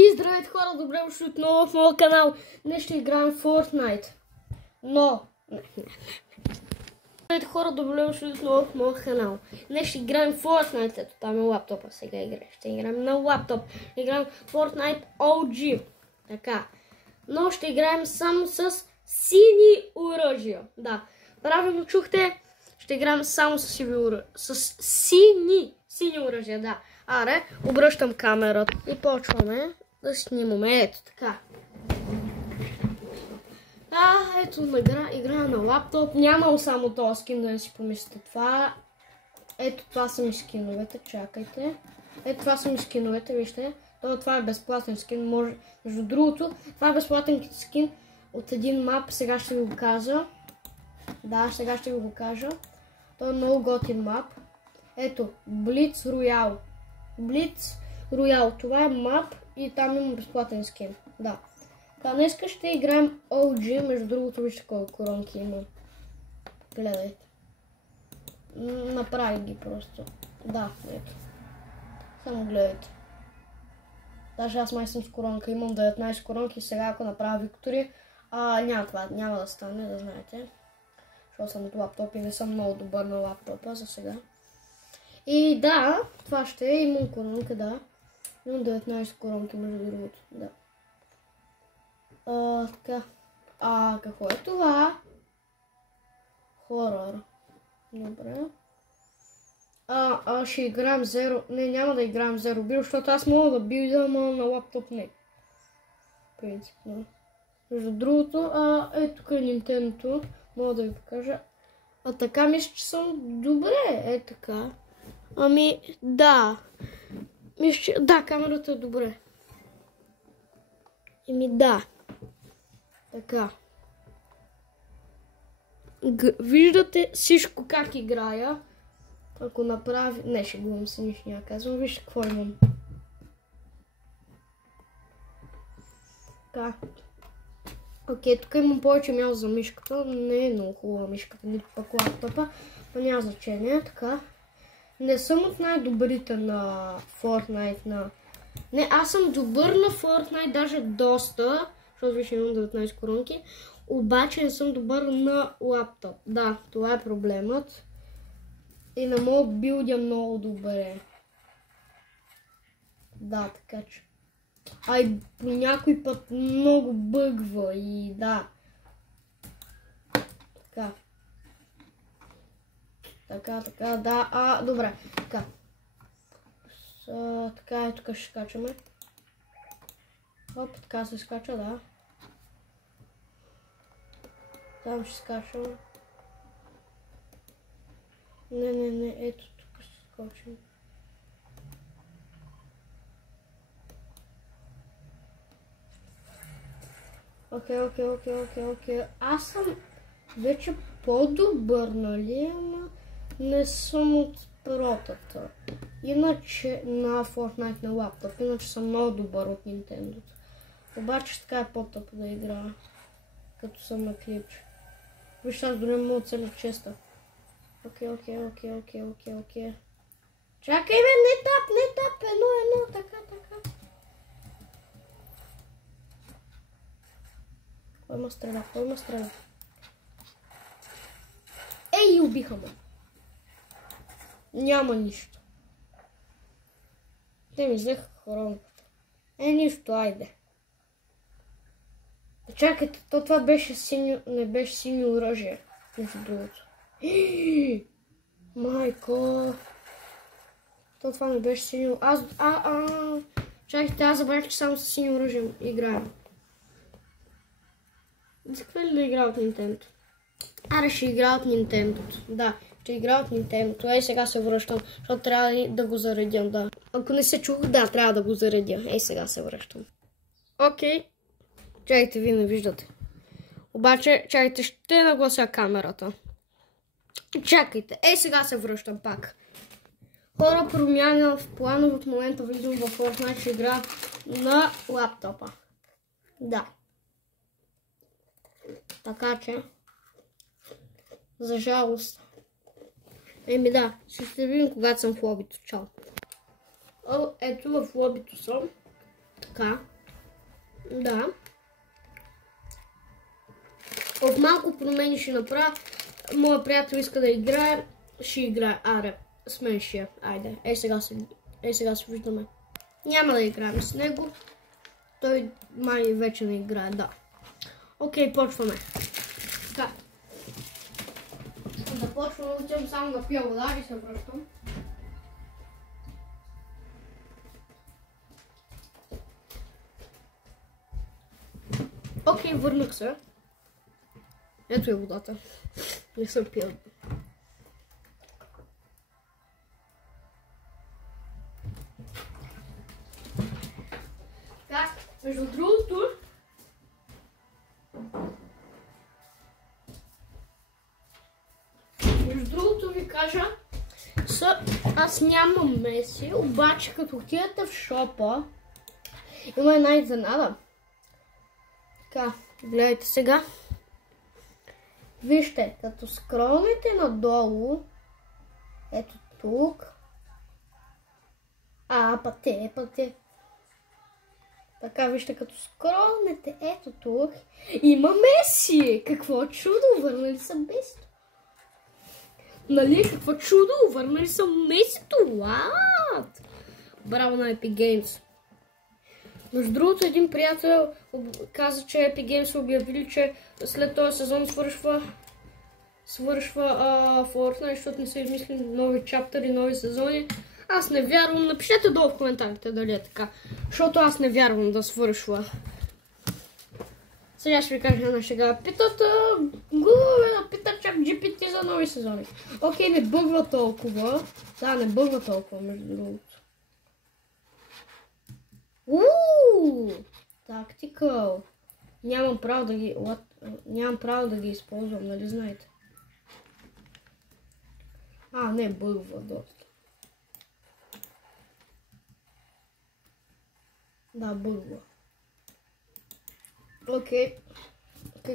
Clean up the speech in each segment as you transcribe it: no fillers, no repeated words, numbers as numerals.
И здравейте хора, добре дошли отново в моя канал. Днес ще играем в Fortnite. Здравейте хора, добре дошли отново в моя канал. Днес ще играем в Fortnite. Ето там е лаптопа, сега играем. Ще играем на лаптоп. Играем Fortnite OG. Така. Но ще играем само с сини оръжия. Да, правилно чухте. Ще играем само с сини оръжия, да. Аре, обръщам камерата и почваме да снимаме. Ето така. Ето игра на лаптоп. Нямам само този скин, да не си помислите това. Ето това са ми скиновете, чакайте. Ето това са ми скиновете, вижте. Това е безплатен скин, може. Между другото, това е безплатен скин от един мап, сега ще ви го кажа. Да, сега ще ви го кажа. Това е много готин мап. Ето, Blitz Royale. Blitz Royale, това е мап и там има безплатен скин. Да. Днеска ще играем OG, между другото вижте колко коронки има. Гледайте. Направи ги просто. Да, ето. Само гледайте. Даже аз май съм с коронка, имам 19 коронки и сега ако направя Виктори, няма да стане, да знаете. Защото съм от лаптоп и не съм много добър на лаптопа за сега. И да, това ще е, имам коронка, да. Имам 19 коронки, между другото, да. Така. Какво е това? Хорор. Добре. Ще играем Zero. Не, няма да играем Zero Build, защото аз мога да билда, но на лаптоп не. Принципно. Между другото, ето тук е Nintendo. Мога да ви покажа. Така мисля, че съм добре. Така. Да. Мисля, че... Да, камерата е добре. Да. Така. Виждате всичко как играя. Ако направи... Не, шегувам се, нищо няма казвам. Вижте какво имам. Така. Окей, тук имам повече място за мишката. Не е много хубава мишката, нито пък лаптопа. Но няма значение. Така. Не съм от най-добрите на Fortnite. Не, аз съм добър на Fortnite, даже доста. Защото виж имам 19 коронки. Обаче не съм добър на лаптоп. Да, това е проблемът. И не мога билдя много добре. Да, така че. И по някой път много бъгва и да. Така. Така, да. Добре. Така. Така, тук ще скачаме. Оп, така се скача, да. Там ще скачам. Не, ето тук ще скочим. Окей. Аз съм вече по-добър, нали, ама не съм от протата. Иначе на Fortnite на лаптоп, иначе съм много добър от Nintendo. Обаче така е по-тъпо да играя, като съм на клипче. Виж, аз дори мога целя честа. Окей. Чакай, бе, не тап, едно, така. Кой ма стреля? Ей, убиха ме. Няма нищо. Те ми взеха коронката. Нищо, айде. Чакайте, това беше синьо, не беше синьо оръжие, между другото. Майко. Това не беше синьо. Чакайте, аз забравих, че само с синьо оръжие играем. Искате ли да игра от Nintendo? Ще игра от Nintendo. Да, ще игра от Nintendo. Сега се връщам, защото трябва да го заредя, да. Ако не се чух, да, трябва да го заредя. Сега се връщам. Окей. Чакайте, вие не виждате. Обаче, чакайте, ще наглася камерата. Чакайте, сега се връщам пак. Хора, промяна в плана, в момента влизам в Fortnite, ще игра на лаптопа. Да. Така че, за жалост. Да, ще видим когато съм в лобито. Чао. Ето в лобито съм. Така. Да. От малко промени ще направя. Моя приятел иска да играе. Ще играе. Аре, с мен ще е. Айде, сега се виждаме. Няма да играем с него. Той май вече не играе, да. Окей, почваме. Така. Да почваме, отивам само да пия вода и се връщам. Окей, върнах се. Ето е водата. Не съм пил. Така, между другото ви кажа, аз нямам Меси, обаче като отидете в шопа, има една изненада. Така, гледайте сега. Вижте, като скролнете надолу, ето тук, пъте. Така, вижте, като скролнете ето тук, има Меси! Какво чудо, върнали съм Месито. Нали, какво чудо, върнали съм Месито, what? Браво на Epic Games. Между другото, един приятел каза, че Epic Games обявили, че след този сезон свършва Fortnite, защото не са измислили нови чаптери, нови сезони. Аз не вярвам. Напишете долу в коментарите дали е така. Защото аз не вярвам да свършва. Сега ще ви кажа една шега. Питат чак GPT за нови сезони. Окей, не бъгва толкова. Да, не бъгва толкова, между другото. Tactical. Нямам право да ги използвам, нали знаете? Не, бъгва доста. Да, бъгва. Окей.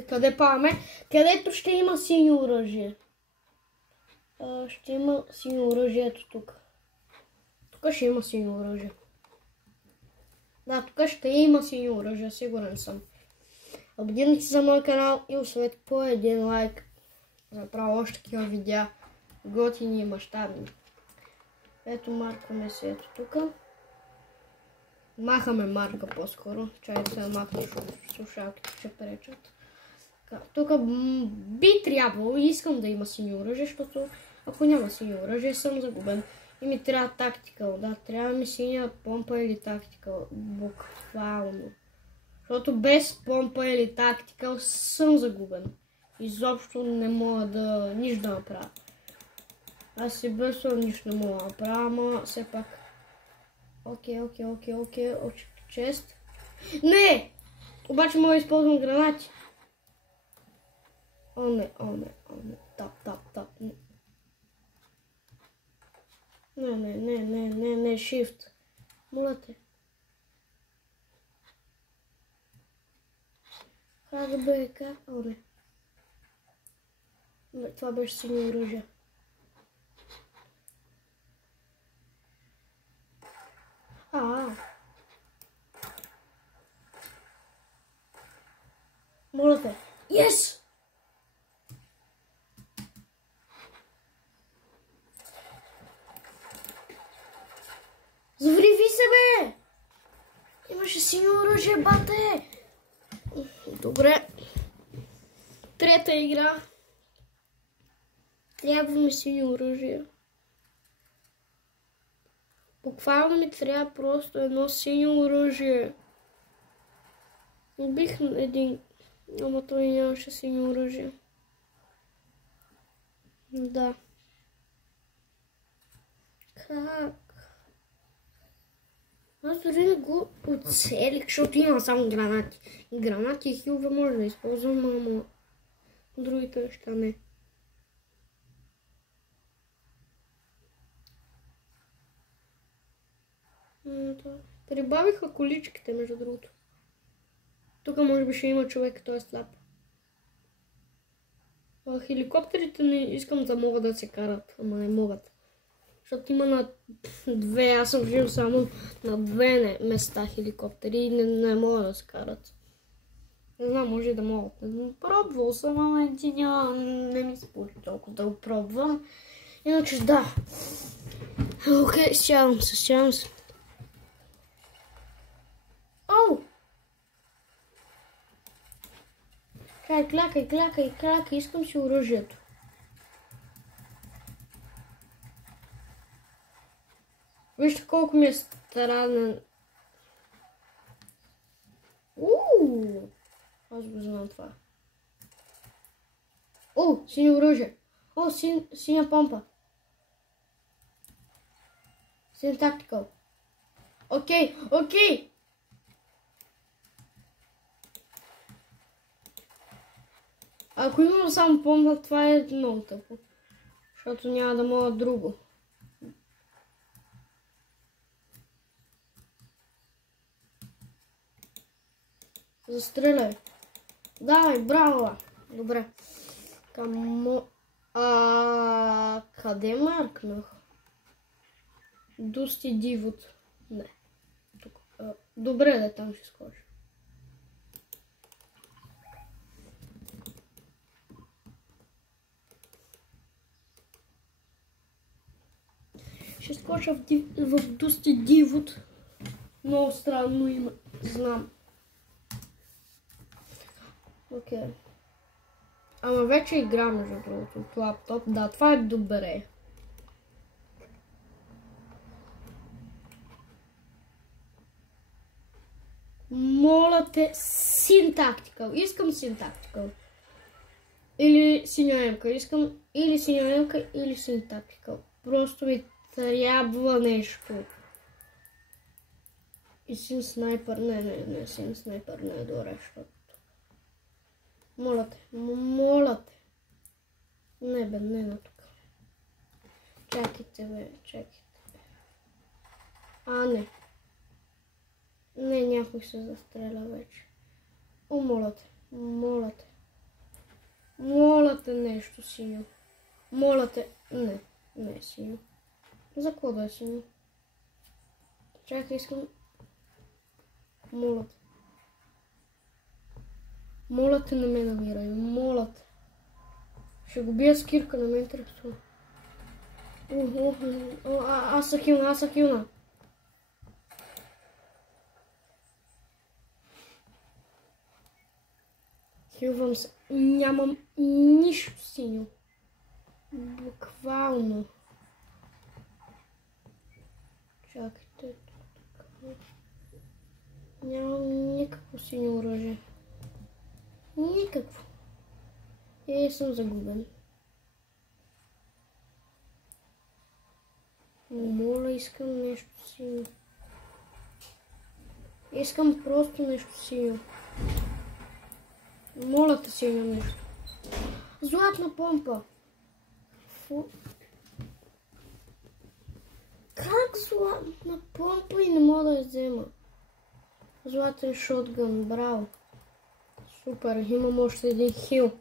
Къде паваме? Където ще има синьо оръжие. Ще има синьо оръжие ето тук. Тук ще има синьо оръжие. Да, тук ще има синьо оръжие, сигурен съм. Абонирайте се за моя канал и оставете по един лайк. За да правя още такива видеа. Готини и мащабни. Ето маркваме се ето тук. Махаме марка по-скоро. Чайте да махна слушалките, че пречат. Тук би трябвало и искам да има синьо оръжие, защото ако няма синьо оръжие съм загубен. И ми трябва тактикал. Да, трябва ми синя помпа или тактикал. Буквално. Защото без помпа или тактикал съм загубен. Изобщо не мога да нищо да направя. Аз си бързо нищо не мога да направя, ама все пак. Окей. Чест. Не! Обаче мога да използвам гранати. О не. Тап. Не, shift. Моля те. ХГБК. О не. Това беше синьо оръжие. Моля те. Yes! Завриви се, бе! Имаше синьо оръжие, бате! Добре. Трета игра. Трябва ми синьо оръжие. Буквално ми трябва просто едно синьо оръжие. Убих един, ама той нямаше синьо оръжие. Да. Как? Аз дори не го оцелих, защото имам само гранати. Гранати и хилове може да използвам, ама другите неща не. Прибавиха количките, между другото. Тук може би ще има човек, той е слаб. Хеликоптерите не искам да могат да се карат, ама не могат. Защото има на две, аз съм виждал само на две места хеликоптери и не могат да се карат. Не знам, може и да могат. Пробвал съм, ама не ми се получи толкова да го пробвам. Иначе да. Окей, сядам се. Оу! Клякай, искам си оръжието. Вижте колко ми е странен. Аз го знам това. Синьо оръжие. Синя помпа. Син тактикал. Окей. Ако имам само помпа, това е много тъпо. Защото няма да мога друго. Застреляй. Давай, браво! Добре. Къде маркнах? Дусти Дивот. Не. Тук. Добре, да там ще скоча. Ще скоча в Дусти Дивот. Много странно име. Знам. Окей. Ама вече игра, между другото, от лаптоп. Да, това е добре. Моля те, Син Тактикал. Искам Син Тактикал. Или Синьоемка. Искам или Синьоемка, или Син Тактикал. Просто ми трябва нещо. И Син Снайпер. Не, Син Снайпер не е добре, защото... Моля те. Не бе, не на тук. Чакайте. Не. Не, някой се застреля вече. Моля те нещо синьо. Моля те. Не е синьо. За какво да е синьо? Чакай, искам... Моля те, не ме намирай. Моля те. Ще го бия с кирка, не ме интересува. Аз са хилна. Хилвам се. Нямам нищо синьо. Буквално. Чакайте. Нямам никакво синьо оръжие. Никакво. И съм загубен. Моля, искам нещо синьо. Искам просто нещо синьо. Моля те, синьо нещо. Златна помпа. Как златна помпа и не мога да я взема? Златен шотгън, браво. Супер, имам още един хил.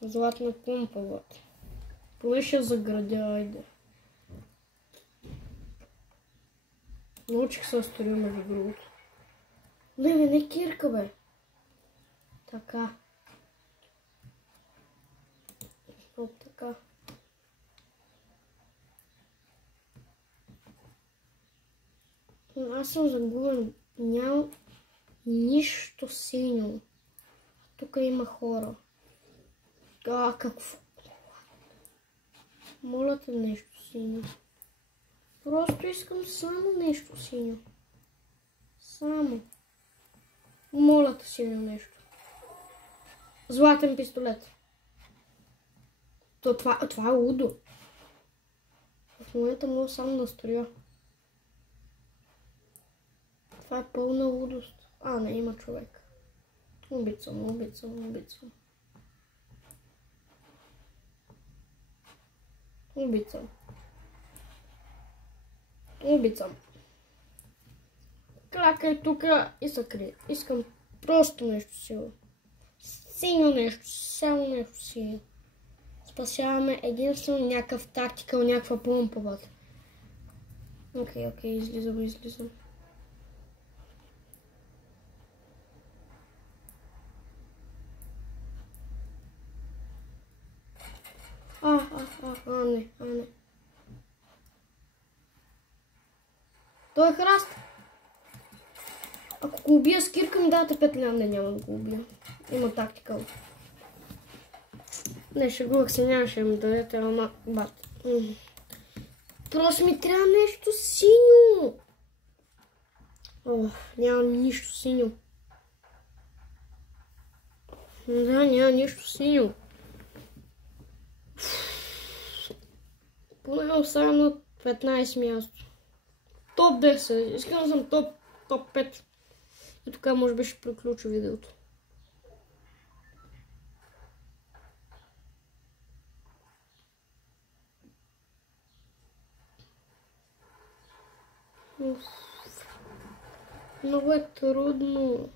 Златна помпа, вот. Поне ще заградя, айде. Научих се сторя, между другото. Не кирка, бе. Така. Така. Аз съм загубен. Нямам нищо синьо. Тук има хора. Какво? Моля те, нещо синьо. Просто искам само нещо синьо. Само. Моля те, синьо нещо. Златен пистолет. Това е лудо. В момента мога само да строя. Това е пълна лудост. Не, има човек. Убицам. Клякай тука и се крие. Искам просто нещо силно. Синьо нещо. Само нещо синьо. спасяваме единствено някакъв тактикал, някаква помпа. Окей, излизам. Не. Той е храст. Ако го убия с кирка, ми дадете 5 лямда, няма да го убия. Има тактикал. Не, шегувах се, нямаше да ми дадете, ама бат. Просто ми трябва нещо синьо. Нямам нищо синьо. Да, няма нищо синьо. Поне оставям на 15 място. Топ 10. Искам да съм топ 5. И така може би ще приключа видеото. Много е трудно.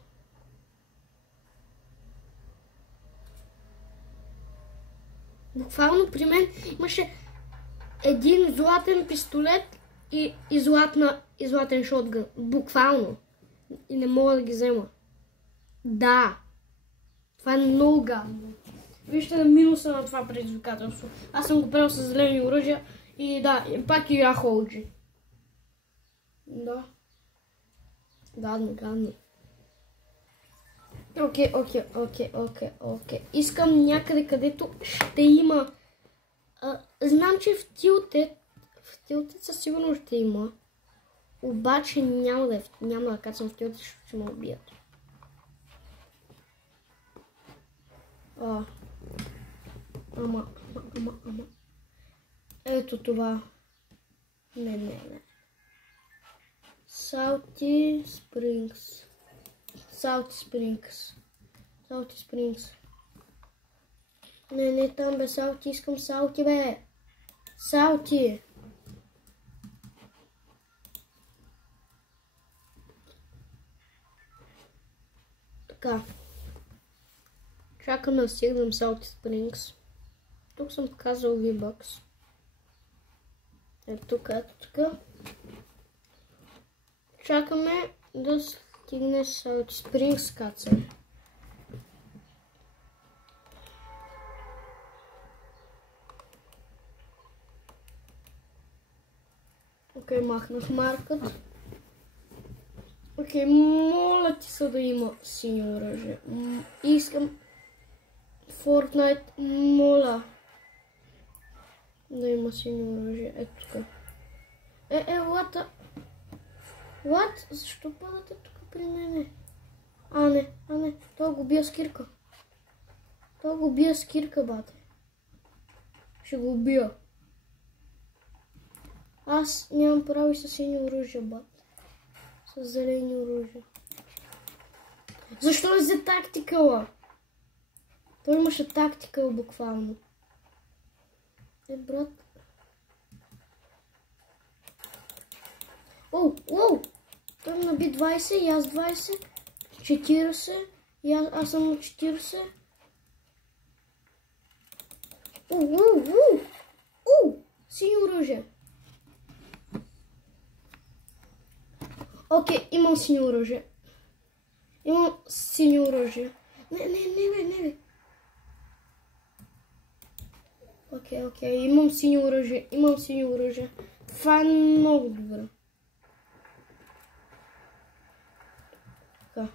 Буквално при мен имаше един златен пистолет и златен шотгън. Буквално. И не мога да ги взема. Да. Това е много гадно. Вижте на минуса на това предизвикателство. Аз съм го правил с зелени оръжия и да, пак играх OG. Да. Гадно. Окей. Искам някъде, където ще има... знам, че в Tilted със сигурно ще има. Обаче няма да кацам в Tilted, защото ще ме убият. Ама. Ето това. Не. Salty Springs. Не там бе, Salty, искам Salty бе. Salty. Така. Чакаме да стигнем Salty Springs. Тук съм казал V-Bucks. Ето тук. Чакаме да стигне Salty Springs, каца. Окей, махнах маркът. Окей, моля ти се да има синьо оръжие. Искам Fortnite, моля да има синьо оръжие. Ето тук. What? Защо падате тук при мене? Не. Той го бия с кирка. Бате. Ще го убия. Аз нямам право и със сини оръжия, бат. С зелени оръжия. Защо взе тактикала? Той имаше тактикал буквално. Брат. Той наби 20 и аз 20. 40. И аз съм на 40. Сини оръжие. Окей, имам сини оръжие. Не. Окей, имам сини оръжие. Това е много добре. Така.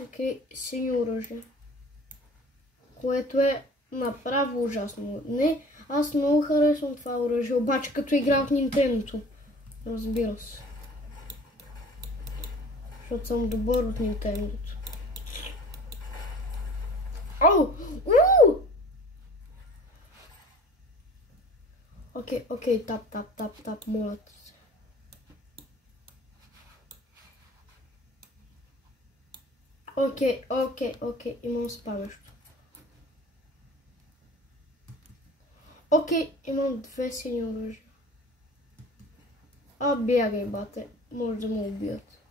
Окей, сини оръжие. Което е направо ужасно. Не, аз много харесвам това оръжие, обаче като играл в Nintendo-то. Разбира се. Защото съм добър от Nintendo-то. Окей, тап, моля ти се. Окей, имам спамещо. Окей, имам 2 сини оръжия. Бягай, бате. Може да ме убият.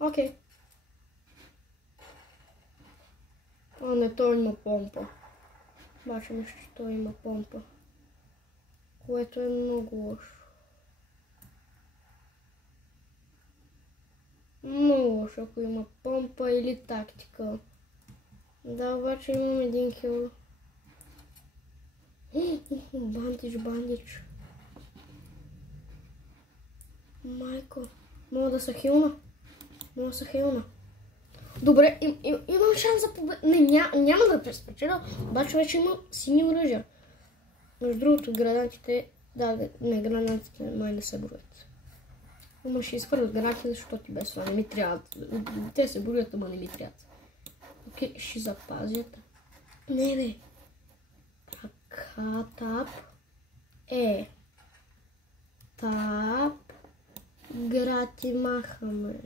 Окей. А, не, той има помпа. Обаче нещо, че той има помпа. Което е много лошо. Много лошо, ако има помпа или тактика. Да, обаче имам един хил. Бандич. Майко. Мога да се хилна. Добре, имам шанс за победа. Не, няма да преспечеля, обаче вече има сини оръжия. Между другото, гранатите... Да, не, гранатите май не се броят. Ама ще изхвърлят гранатите, защото и без това не ми трябват. Те се броят, ама не ми трябват. Окей, ще запазят. Не. Така, тап. Тап. Грати махаме.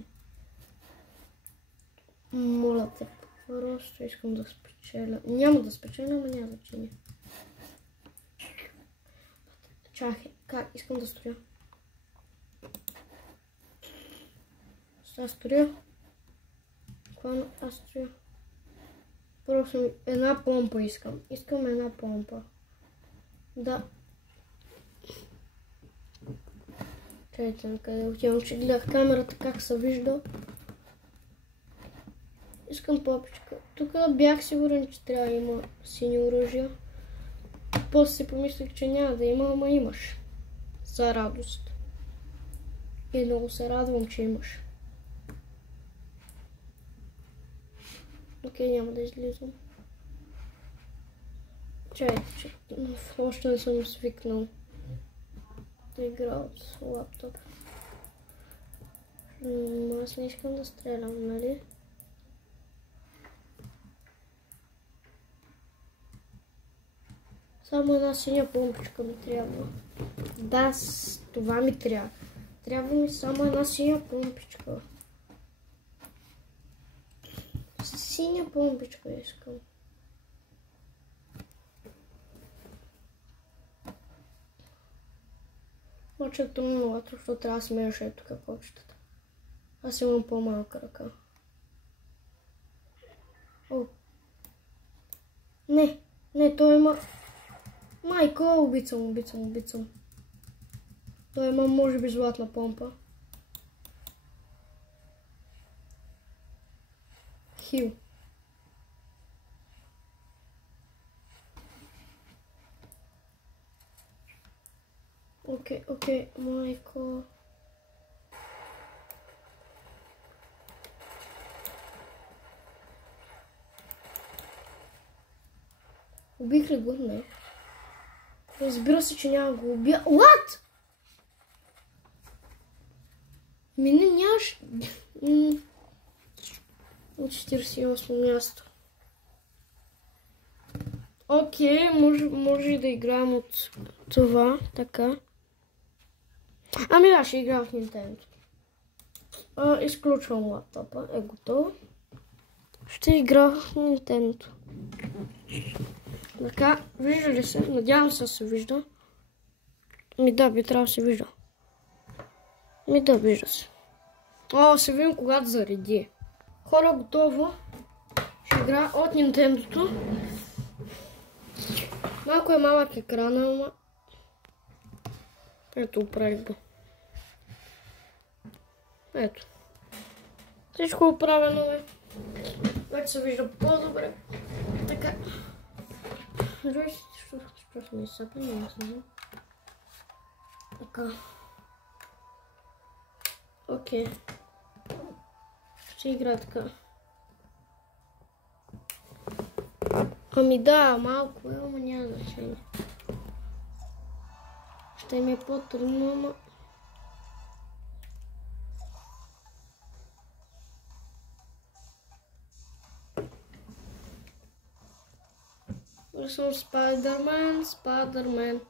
Моля те, просто искам да спечеля. Няма да спечеля, но няма значение. Чакай, как искам да строя? Аз строя. Аз строя. Просто една помпа искам. Искам една помпа. Да. Чайте, на къде отивам, че гледах камерата как се вижда. Искам попичка. Тук бях сигурен, че трябва да има сини оръжия. После си помислих, че няма да има, ама имаш. За радост. И много се радвам, че имаш. Окей, няма да излизам. Чайте, още не съм свикнал да игра от лаптоп. Аз не искам да стрелям, нали? Само една синя помпичка ми трябва. Да, това ми трябва. Трябва ми само една синя помпичка. Синя помпичка искам. Обаче е много, защото трябва да смееш ето тук почтата. Аз имам по-малка ръка. О. Не, той има... Майко, убицам. Той има, може би, златна помпа. Хил. Окей, майко. Убих ли го? Не. Разбира се, че няма го убия. What? Мене нямаш... От 48 място. Окей, може да играем от това, така. Ами да, ще играя в Nintendo. Изключвам лаптопа, е готово. Ще игра в Nintendo. Така, вижда ли се? Надявам се вижда. Ми да, би трябва да се вижда. Ми да, вижда се. Се видим когато зареди. Хора, готово. Ще игра от Nintendo-то. Малко е малък екрана, ама... Ето, оправих го. Ето. Всичко оправено е. Вече се вижда по-добре. Така. Що ми сапи, не знам. Така. Окей. Ще игра така. Ами да, малко е, ама няма значение. Ще ми е по-трудно, ама... Съм Спайдърмен.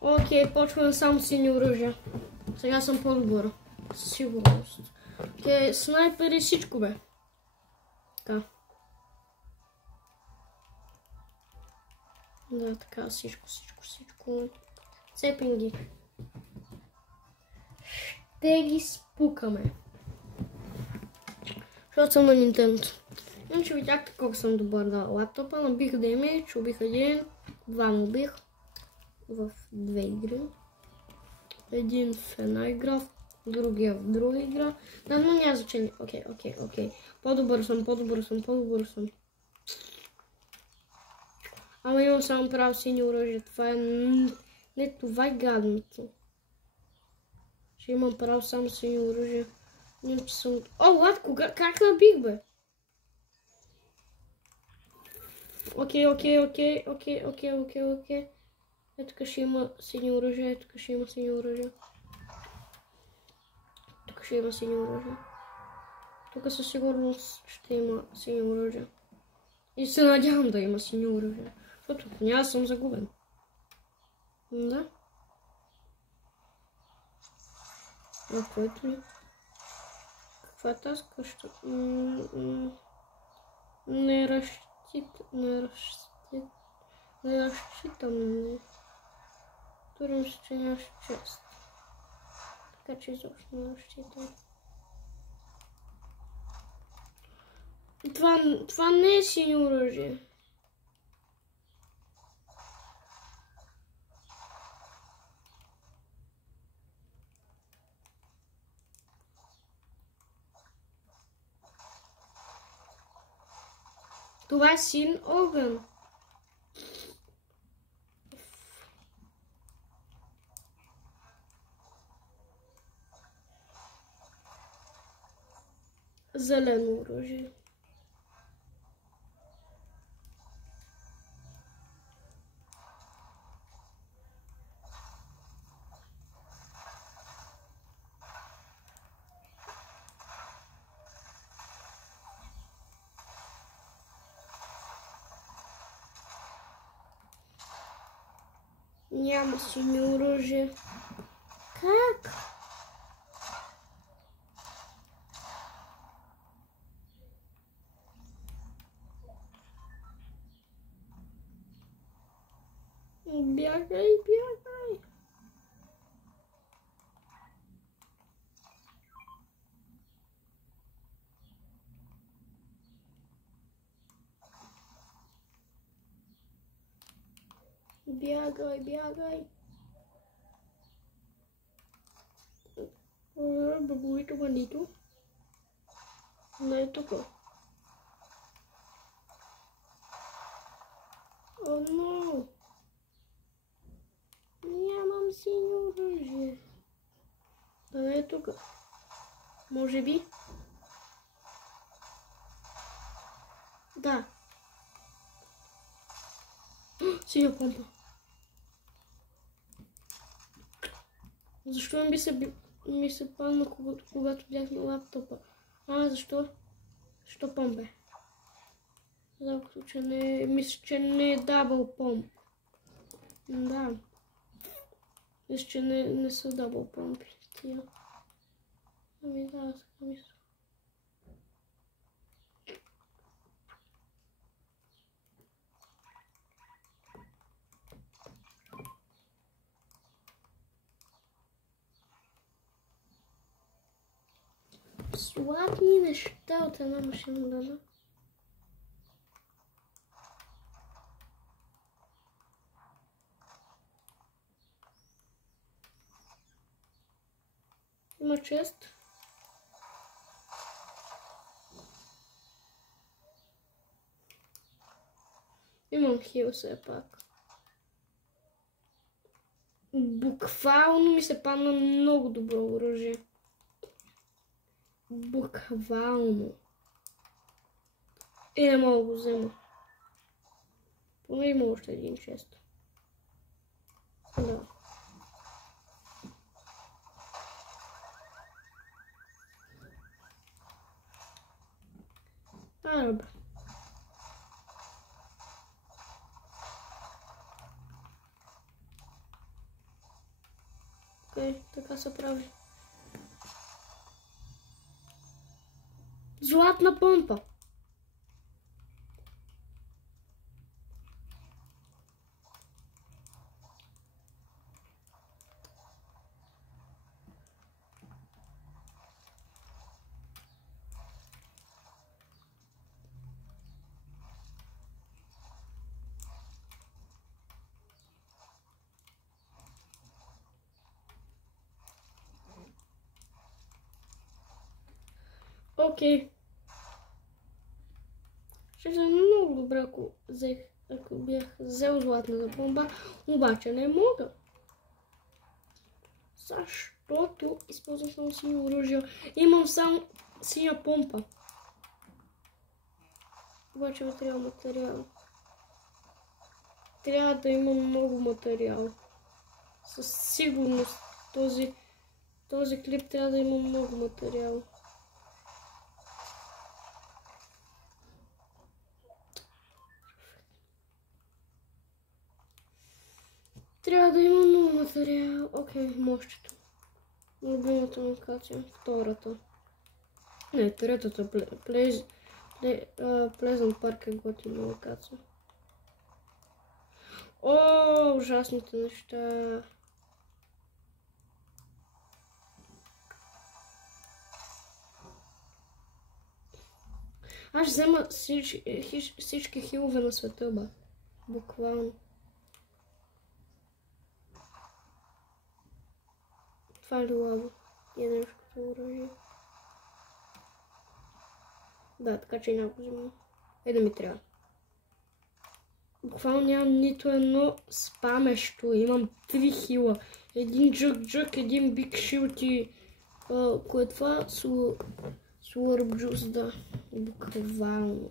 Окей, почваме само сини оръжия. Сега съм по-добър. Със сигурност. Окей, снайпер и всичко бе. Така. Да, така, всичко. Цепим ги. Ще ги спукаме. защото съм на Nintendo. Иначе видяхте колко съм добър на лаптопа. Набих демидж, убих един, двама убих в две игри. Един в една игра, другия в друга игра. Да, но няма значение. Окей. По-добър съм. Ама имам само право сини оръжие. Това е... Не, това е гадното. Ще имам право само сини оръжие. Иначе съм... О, Лад, как набих, бе? Окей. Ето тук ще има сини оръжие, тук ще има сини оръжие. Тук със сигурност ще има сини оръжие. И се надявам да има сини оръжие. Защото няма съм загубен. Да. На който ли? Каква е тази къща? Не разчитам на нея. Турим се, че нямаш чест. Така че изобщо не разчитам. Това не е синьо оръжие. Това е син огън. Зелено оръжие. Няма синьо оръжие. Как? Бягай. Бягай. Бабуито бандито. Не е тук. О, но! Нямам синьо оръжие. Да не е тук. Може би? Да. Синя помпа. Защо ми се падна, когато бях на лаптопа? Защо? Защо помпа? Защото че не... Мисля, че не е дабъл помп. Да. Мисля, че не са дабъл помпи. Тия. Ами да, така мисля. Златни неща от една машина, да. Има чест. Имам хил все пак. Буквално ми се падна много добро оръжие. Буквално. Не мога да го взема. Поне има още един чест. Да. Бе. Окей, така се прави. Златна помпа. Окей. Ще взема много добре, ако бях взел златната бомба, обаче не мога. Защото използвам само синьо оръжие. Имам само синя помпа. Обаче материал. Трябва да има много материал. Със сигурност този клип трябва да има много материал. Трябва да има много материал. Окей, мощето. Любимата локация. Втората. Не, третата. Плезънт парк е готина локация. О, ужасните неща. Аз взема всички хилове на света, ба. Буквално. Това е лава. И нещо като оръжие. Да, така че няма го взема. Да ми трябва. Буквално нямам нито едно спамещо. Имам 3 хила. Един джък, един биг шилд и... кое е това? Слърп джус, да. Буквално.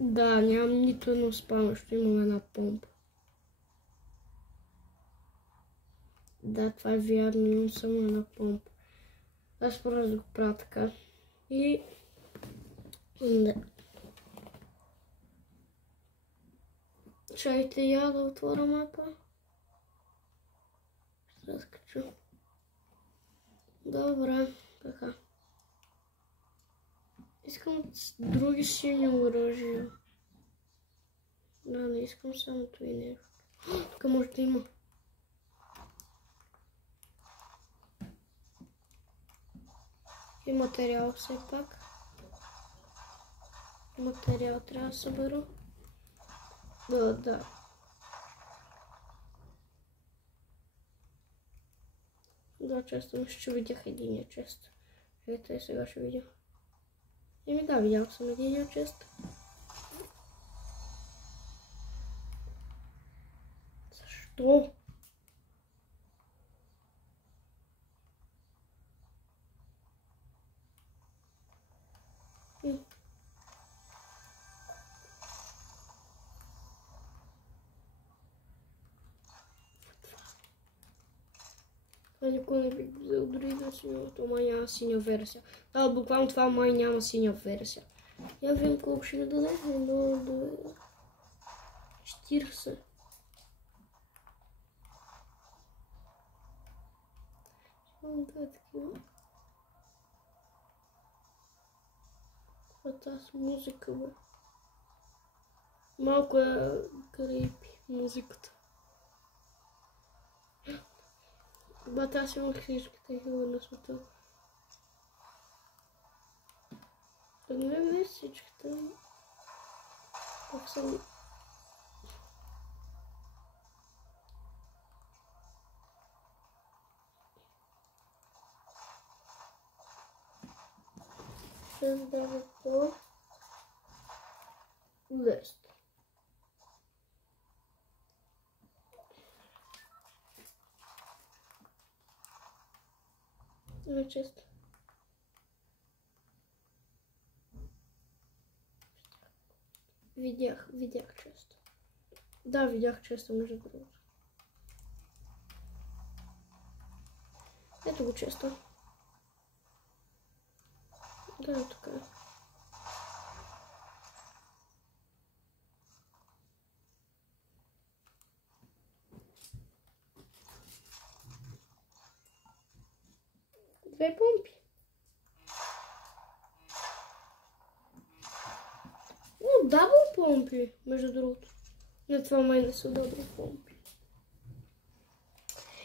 Да, нямам нито едно спамещо. Имам една помпа. Да, това е вярно. Имам само една помпа. Аз просто го правя така. И... да. Чайте я да отворя мапа. Ще разкачу. Добре, така. Искам други сини оръжия. Да, не искам само това и нещо. Тук може да има. И материал все пак. Материал трябва да събера. Да. Да, често мисля, че видях единия чест. Ето и сега ще видя. Да, видях съм единия чест. Защо? Никой не би го взел дори да синя, то май няма синя версия. Да, буквално това май няма синя версия. Я видим колко ще ми даде. 40. Да, такива. Това тази музика, бе. Малко е крипи музиката. Бата, аз имах всичките хила на света. Не всичките. Пак съм... Създавато... 10. Не често. Видях често. Да, видях често, между другото. Ето го често. Да, така е. Две помпи. О, дабл помпи, между другото. Не, това май не са добри помпи.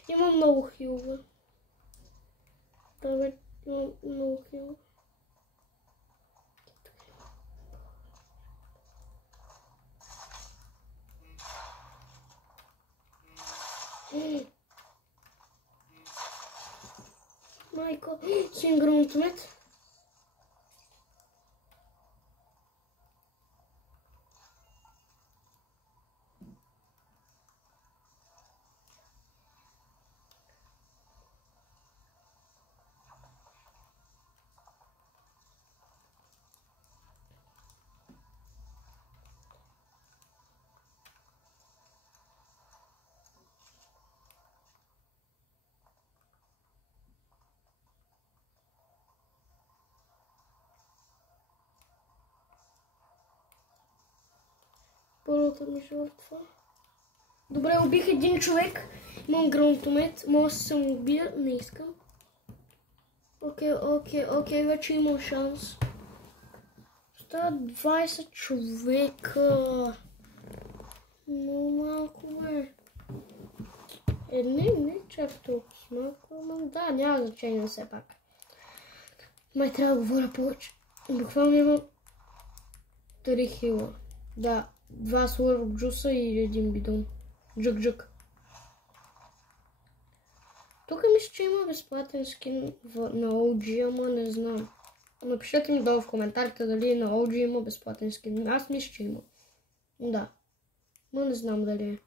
Има много хилове. Да, бе, има много хилове. Майко, син гранатомет. първата ми жертва. Добре, убих един човек. Имам гранатомет. Мога да се самоубия. Не искам. Окей, вече имам шанс. Става 20 човека. Много малко, бе. Не чак толкова малко, но да, няма значение все пак. Май трябва да говоря повече. Буквално имам 3 хила. Да, 2 слърп джуса и 1 бидон. Джук. Тук мисля, че има безплатен скин на OG, ама не знам. Напишете ми долу в коментарите дали на OG има безплатен скин. Аз мисля, че има. Да. Но не знам дали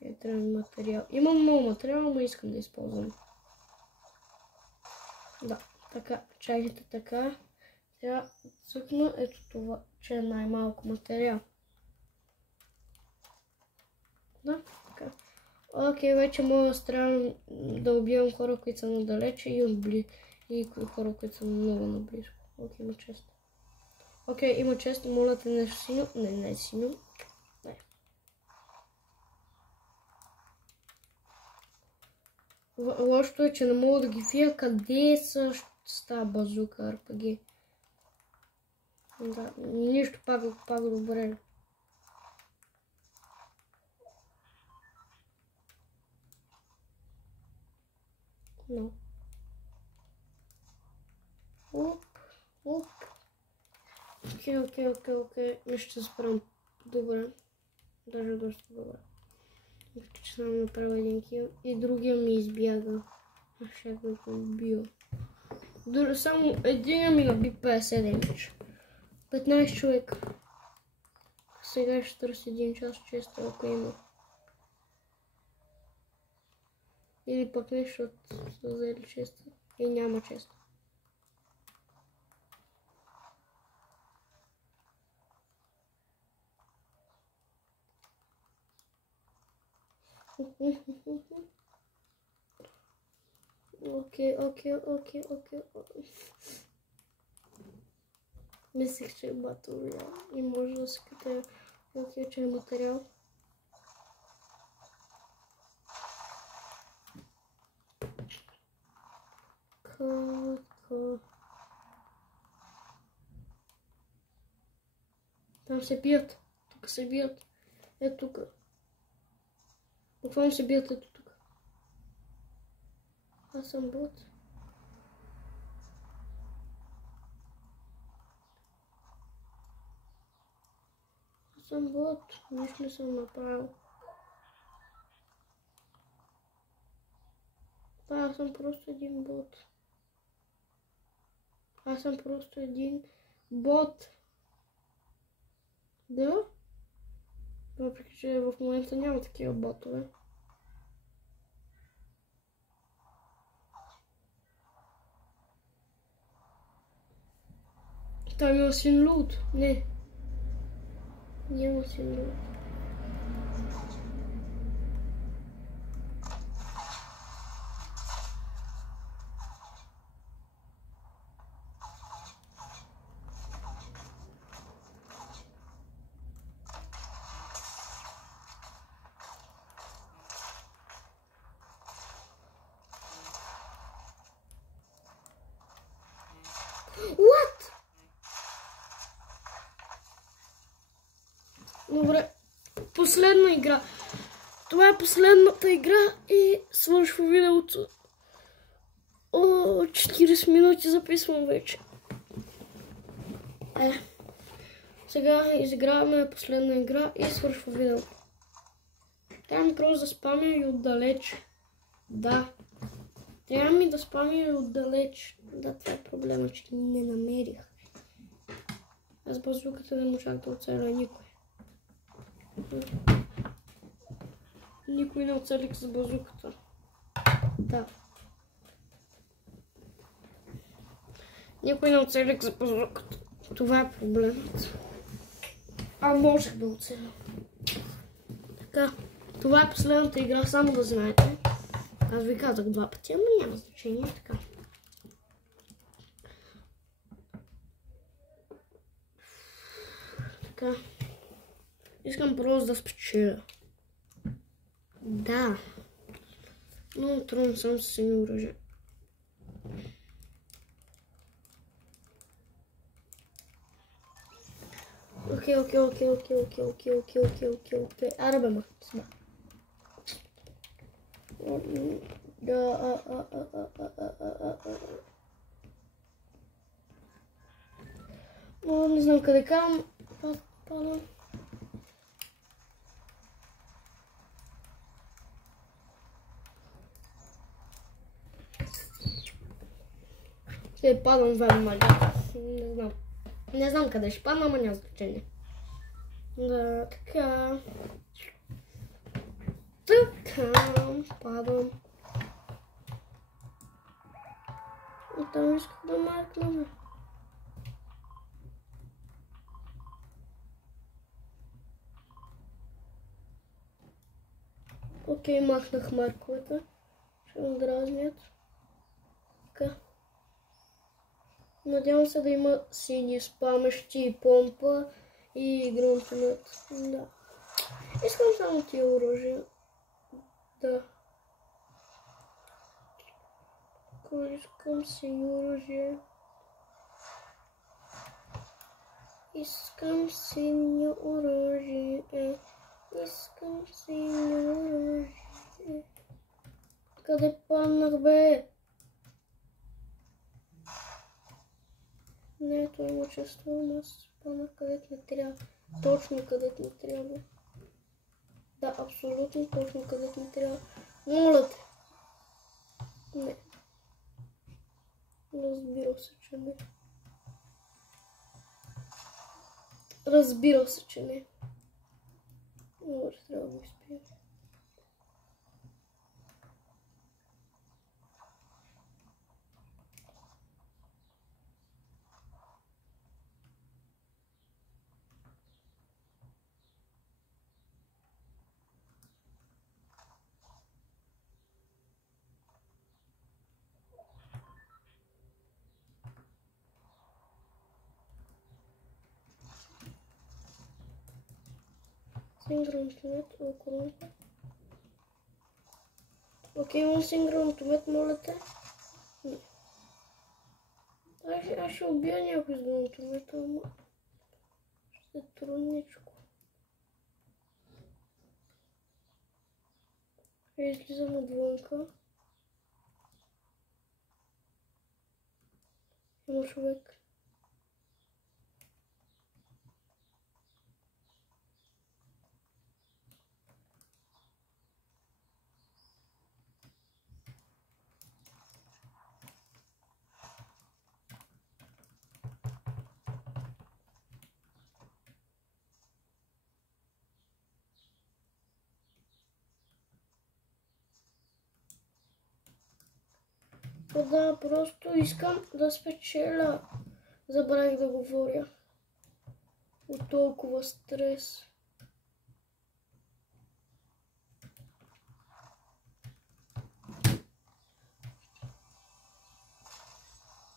е. Трябва материал. Имам много материал, но искам да използвам. Да, така. Чакайте така. Трябва да цъкна ето това, че е най-малко материал. Да, така. Окей, вече мога да убивам хора, които са надалече и хора, които са много наблизо. Окей, има чест. Окей, има чест. Моля те нещо синьо. Не е синьо. Не. Лошото е, че не мога да ги вия къде са с тази базука RPG. Да, нищо пак добре. No. Оп. Окей. Ще спрям. Добре. Даже доста добре. Че съм направил един кил. И другия ми избяга. Аз ще го убил. Само един ми наби 50 демидж. 15 човека. Сега ще търся един час честа, ако има. Или пък нещо са взели честа. И няма честа. Окей. Мислех, че е Battle Royale и може да се катая. Окей, че е материал. Там се бият. Тук се бият. Ето тук. Буквално се бият ето тук. Аз съм бот. Нищо не съм направил. Аз съм просто един бот. Да? Въпреки, че в момента няма такива ботове. Там има син лут. Не. Няма син лут. What? Добре, последна игра. Това е последната игра и свършва видеото. 40 минути записвам вече. Сега изиграваме последна игра и свършва видеото. Трябва ми просто да спамя и отдалеч. Да. Трябва ми да спамя и отдалеч. Да, това е проблема, че не намерих. Аз базуката не можах да оцеля никой. Никой не оцелих с базуката. Да. Никой не оцелих с базуката. Това е проблемът. А можех да оцеля. Така, това е последната игра, само да знаете. Аз ви казах 2 пъти, ама няма значение. Така. Така. Искам просто да спечеля. Да. Но трудно съм с сини оръжия. Окей. Аре бе, сма. Да, не знам къде карам. Падам. Ще падам заедно, не знам. Не знам къде ще падна, ама няма значение. Да, така. Падам. И там исках да маркнем. Окей, махнах марковете. Ще ме дразнят. Така. Надявам се да има сини спамещи и помпа и гранатомет. Да. Искам само тия оръжия. Да. Искам сини оръжие. Искам сини оръжие. Искам сини оръжие. Къде паднах, бе? Не, това има чувство, аз паднах където не трябва. Точно където не трябва. Да, абсолютно точно където не трябва. Моля те. Не. Разбира се, че не. Разбира се, че не. Може трябва да го изпия. Синхронтомет, около. Окей, имам синхронтомет, моля те. Аз ще убия някой с гранатомета, ама ще е трудничко. Излизам отвънка. Има човек. Да, просто искам да спечеля. Забравих да говоря. От толкова стрес.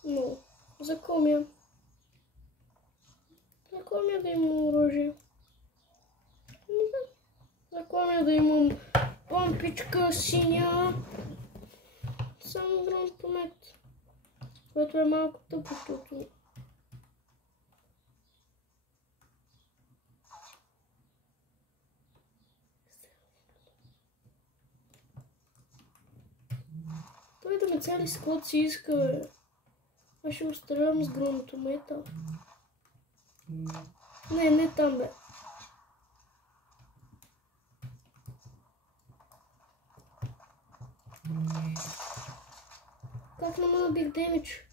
Но, закомя. Закомя да имам оръжие. Закомя да имам помпичка синя. Само гранатомет. Което е малко тъпо, защото... Той да ме цели с каквото си иска, бе. Аз ще го стрелям с гранатомета. Не там, бе. Как не ме набих демидж?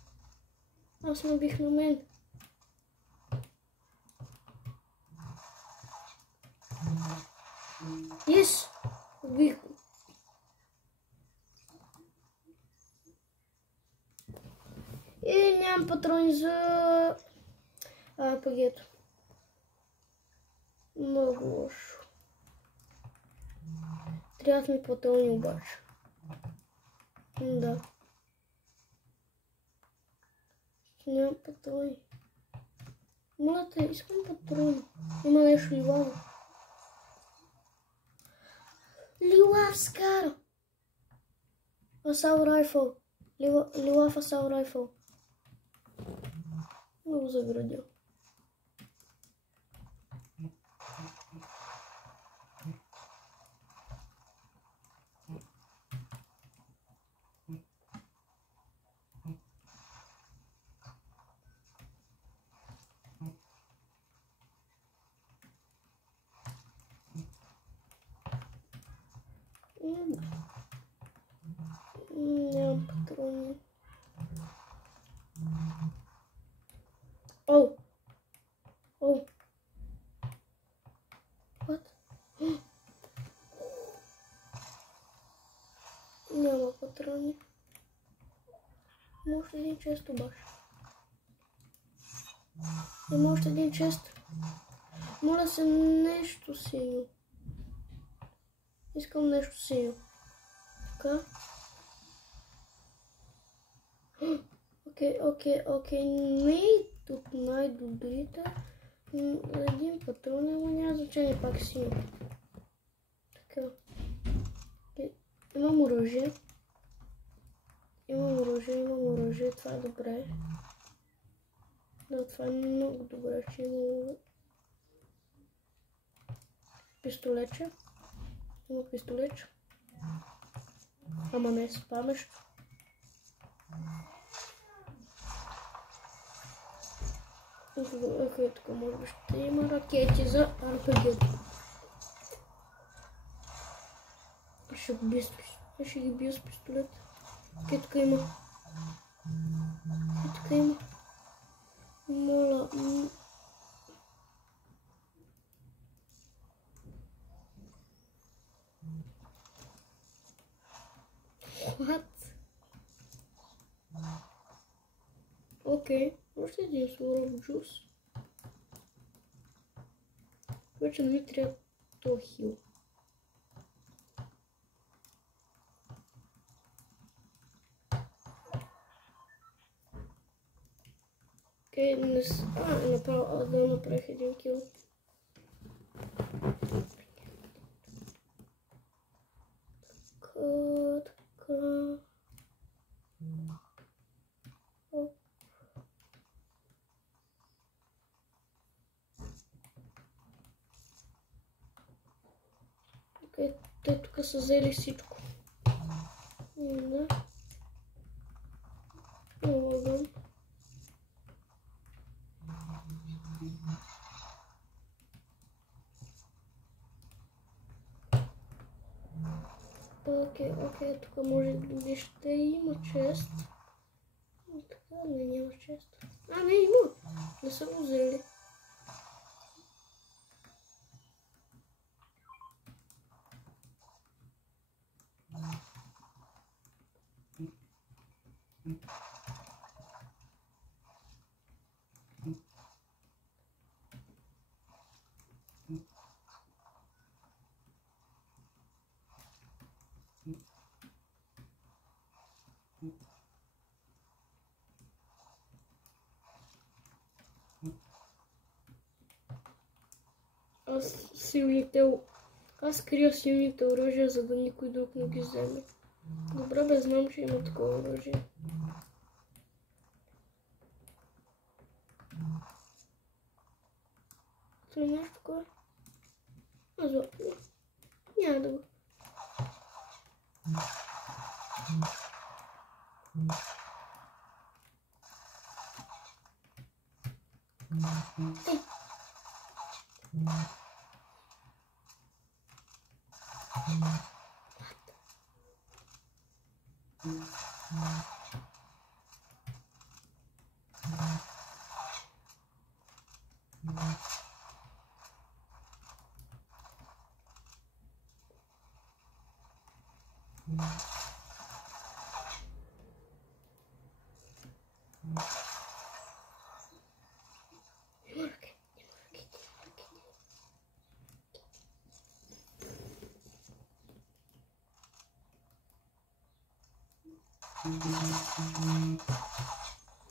Аз набих на мен. Yes! Убих го. И нямам патрони за пагето. Много лошо. Трябват ми патрони обаче. Да. Нямам патрони. Моля те, искам патрони. Има нещо ливаво. Лилав скар! Асал райфъл. Лилав асал райфъл. Много заградил. Нямам патрони. Оу! Оу! What? Няма патрони. Има още един чест обаче. Има още един чест. Моля се, нещо синьо. Искам нещо синьо. Така. Окей. Не от най-добрите. Един патрон, но няма значение, пак синьо. Така. Имам оръжие. Имам оръжие. Това е добре. Да, това е много добре, че има пистолече. Има пистолече. Ама не е спамещо. Окей, тук може би ще има ракети за RPG. Ще ги бия с пистолет. Окей, тук има. Моля. What? Окей, още един суров джус. Вече не ми трябва то хил. Окей, да направих един кил. Така. Окей, те тук са взели всичко. Да. Огън. Окей, тук може би ще има чест. Така, няма чест. Не има. Не са го взели. Аз крия силните оръжия, за да никой друг не ги вземе. Добре, бе, знам, че има такова оръжие. Това е нещо такова. Златно. Няма да го.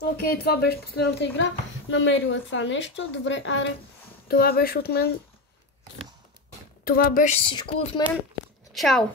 Окей, това беше последната игра. Намерила това нещо. Добре, аре. Това беше от мен. Това беше всичко от мен. Чао!